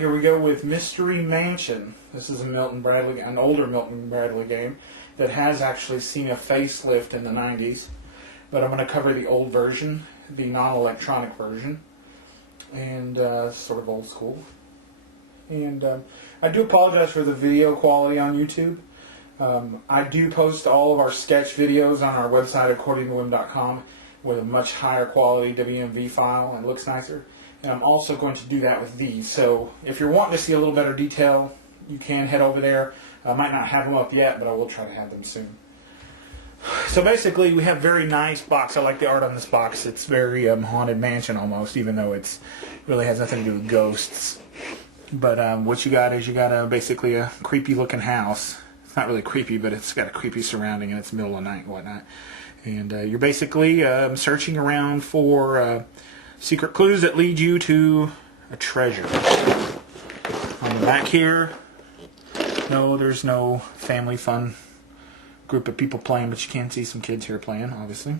here we go with Mystery Mansion. This is an older Milton Bradley game that has actually seen a facelift in the 90s. But I'm going to cover the old version, the non-electronic version, and sort of old school. And I do apologize for the video quality on YouTube. I do post all of our sketch videos on our website, accordingtowim.com, with a much higher quality WMV file, and it looks nicer. And I'm also going to do that with these. So if you're wanting to see a little better detail, you can head over there. I might not have them up yet, but I will try to have them soon. So basically, we have a very nice box. I like the art on this box. It's very Haunted Mansion almost, even though it really has nothing to do with ghosts. But what you got is basically a creepy looking house. It's not really creepy, but it's got a creepy surrounding, and it's middle of the night and whatnot. And you're basically searching around for secret clues that lead you to a treasure. On the back here, no, there's no family fun group of people playing, but you can see some kids here playing, obviously.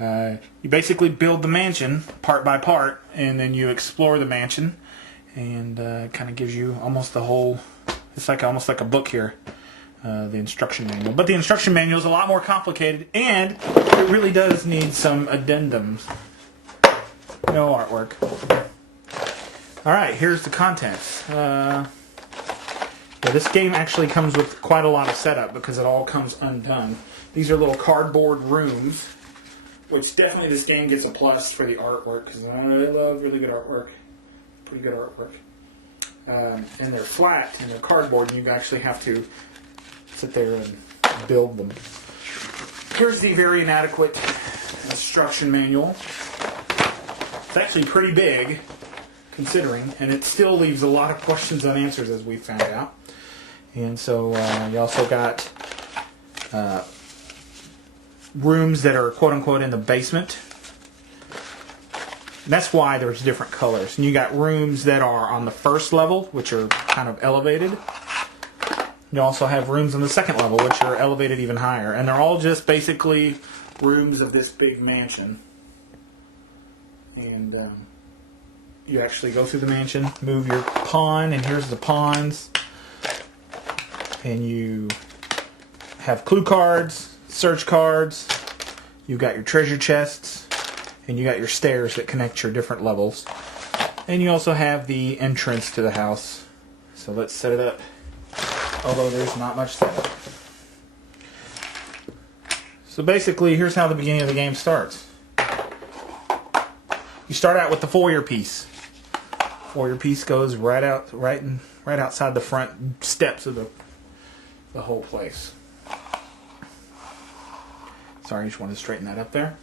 You basically build the mansion part by part, and then you explore the mansion, and kind of gives you almost the whole. It's like almost like a book here, the instruction manual. But the instruction manual is a lot more complicated, and it really does need some addendums. No artwork. Alright, here's the contents. This game actually comes with quite a lot of setup because it all comes undone. These are little cardboard rooms, which definitely this game gets a plus for the artwork because I love really good artwork. Pretty good artwork. And they're flat and they're cardboard, and you actually have to sit there and build them. Here's the very inadequate instruction manual. It's actually pretty big, considering, and it still leaves a lot of questions unanswered, as we found out. And so you also got rooms that are quote-unquote in the basement. And that's why there's different colors. And you got rooms that are on the first level, which are kind of elevated. You also have rooms on the second level, which are elevated even higher. And they're all just basically rooms of this big mansion. And you actually go through the mansion, move your pawn, and here's the pawns. And you have clue cards, search cards, you got your treasure chests, and you got your stairs that connect your different levels. And you also have the entrance to the house. So let's set it up, although there's not much setup. So basically, here's how the beginning of the game starts. You start out with the foyer piece. Foyer piece goes right outside the front steps of the whole place. Sorry, I just wanted to straighten that up there.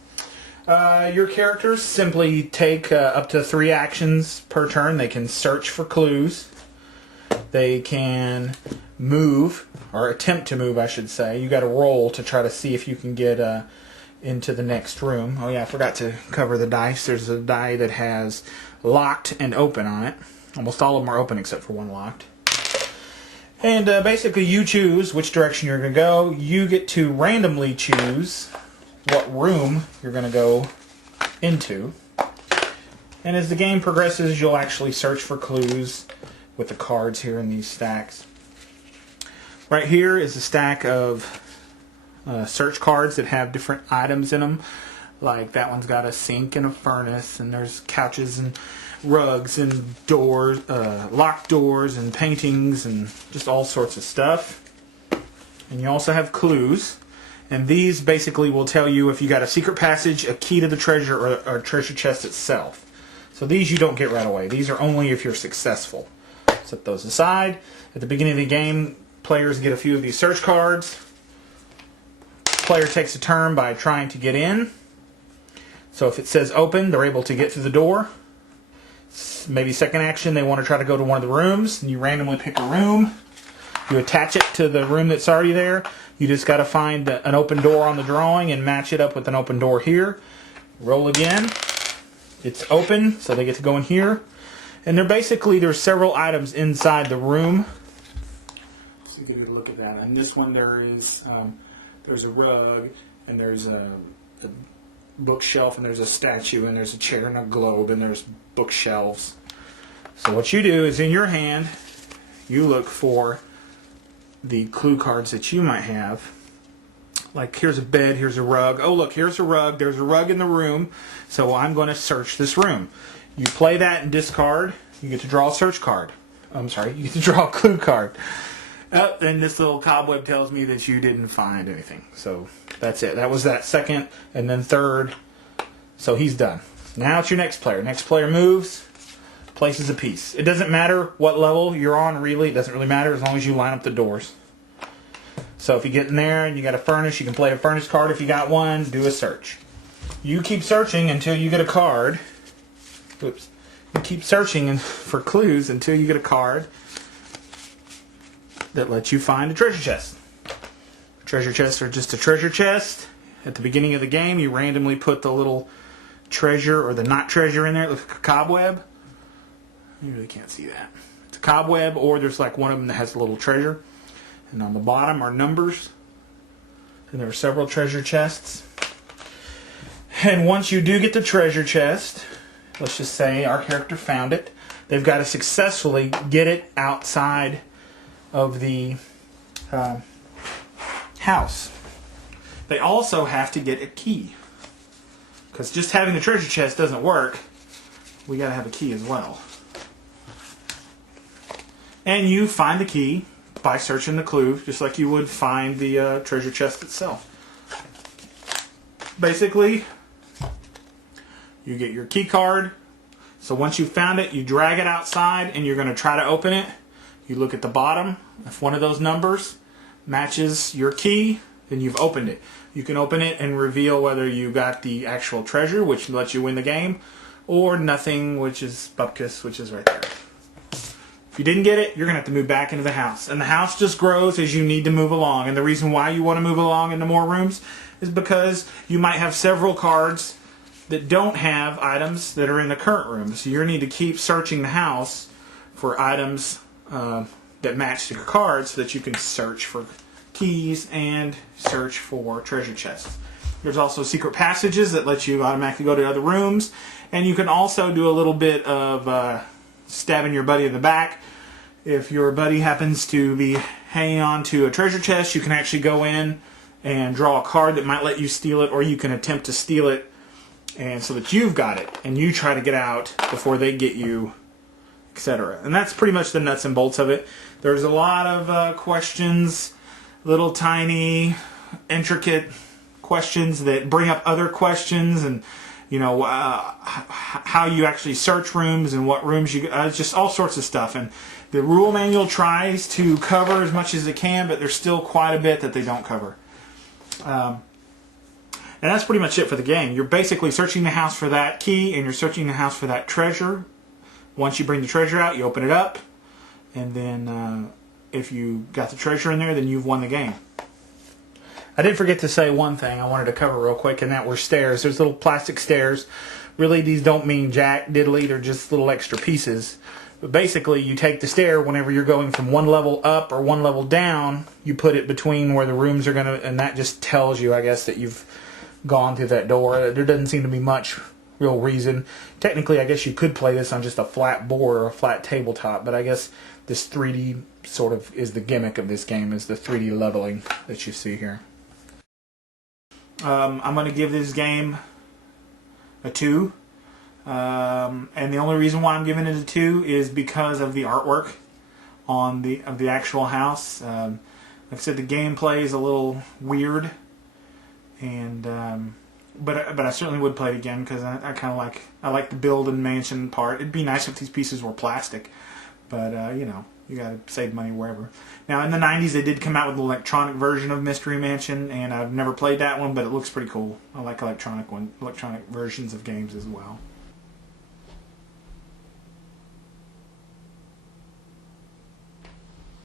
Your characters simply take up to 3 actions per turn. They can search for clues. They can move, or attempt to move, I should say. You got to roll to try to see if you can get into the next room. Oh yeah, I forgot to cover the dice. There's a die that has locked and open on it. Almost all of them are open except for one locked. And basically you choose which direction you're going to go. You get to randomly choose what room you're going to go into. And as the game progresses, you'll actually search for clues with the cards here in these stacks. Right here is a stack of search cards that have different items in them. Like that one's got a sink and a furnace, and there's couches and rugs and doors, locked doors and paintings and just all sorts of stuff. And you also have clues, and these basically will tell you if you got a secret passage, a key to the treasure, or a treasure chest itself. So these you don't get right away. These are only if you're successful. Set those aside. At the beginning of the game, players get a few of these search cards. Player takes a turn by trying to get in. So if it says open, they're able to get through the door. Maybe second action, they want to try to go to one of the rooms, and you randomly pick a room. You attach it to the room that's already there. You just got to find an open door on the drawing and match it up with an open door here. Roll again. It's open, so they get to go in here. And there's several items inside the room. So you can get a look at that. And this one there's a rug, and there's a bookshelf, and there's a statue, and there's a chair and a globe, and there's bookshelves. So what you do is in your hand, you look for the clue cards that you might have. Like, here's a bed, here's a rug. Oh, look, here's a rug. There's a rug in the room, so I'm going to search this room. You play that and discard. You get to draw a search card. I'm sorry, you get to draw a clue card. Then this little cobweb tells me that you didn't find anything. So that's it. That was that second and then third. So he's done. Now it's your next player. Next player moves, places a piece. It doesn't matter what level you're on, really. It doesn't really matter as long as you line up the doors. So if you get in there and you got a furnace, you can play a furnace card. If you got one, do a search. You keep searching until you get a card. Oops. You keep searching for clues until you get a card that lets you find a treasure chest. Treasure chests are just a treasure chest. At the beginning of the game, you randomly put the little treasure or the not treasure in there. It looks like a cobweb. You really can't see that. It's a cobweb, or there's like one of them that has a little treasure. And on the bottom are numbers. And there are several treasure chests. And once you do get the treasure chest, let's just say our character found it, they've got to successfully get it outside of the house. They also have to get a key. Because just having the treasure chest doesn't work. We got to have a key as well. And you find the key by searching the clue, just like you would find the treasure chest itself. Basically, you get your key card. So once you've found it, you drag it outside and you're going to try to open it. You look at the bottom. If one of those numbers matches your key, then you've opened it. You can open it and reveal whether you got the actual treasure, which lets you win the game, or nothing, which is bupkis, which is right there. If you didn't get it, you're going to have to move back into the house. And the house just grows as you need to move along. And the reason why you want to move along into more rooms is because you might have several cards that don't have items that are in the current room. So you need to keep searching the house for items that match your cards so that you can search for keys and search for treasure chests. There's also secret passages that let you automatically go to other rooms. And you can also do a little bit of stabbing your buddy in the back. If your buddy happens to be hanging on to a treasure chest, you can actually go in and draw a card that might let you steal it, or you can attempt to steal it and so that you've got it and you try to get out before they get you, etc. And that's pretty much the nuts and bolts of it. There's a lot of questions, little tiny intricate questions that bring up other questions, and you know, how you actually search rooms and what rooms you... just all sorts of stuff. And the rule manual tries to cover as much as it can, but there's still quite a bit that they don't cover. And that's pretty much it for the game. You're basically searching the house for that key, and you're searching the house for that treasure. Once you bring the treasure out, you open it up. And then if you got the treasure in there, then you've won the game. I did forget to say one thing I wanted to cover real quick, and that were stairs. There's little plastic stairs. Really, these don't mean jack diddly. They're just little extra pieces. But basically, you take the stair whenever you're going from one level up or one level down. You put it between where the rooms are going to... And that just tells you, I guess, that you've gone through that door. There doesn't seem to be much real reason. Technically, I guess you could play this on just a flat board or a flat tabletop. But I guess this 3D sort of is the gimmick of this game, is the 3D leveling that you see here. I'm going to give this game a 2. And the only reason why I'm giving it a 2 is because of the artwork on the actual house. Like I said, the gameplay is a little weird, and but I certainly would play it again because I kind of like the build and mansion part. It'd be nice if these pieces were plastic, but you know, you gotta save money wherever. Now, in the 90s, they did come out with an electronic version of Mystery Mansion, and I've never played that one, but it looks pretty cool. I like electronic versions of games as well.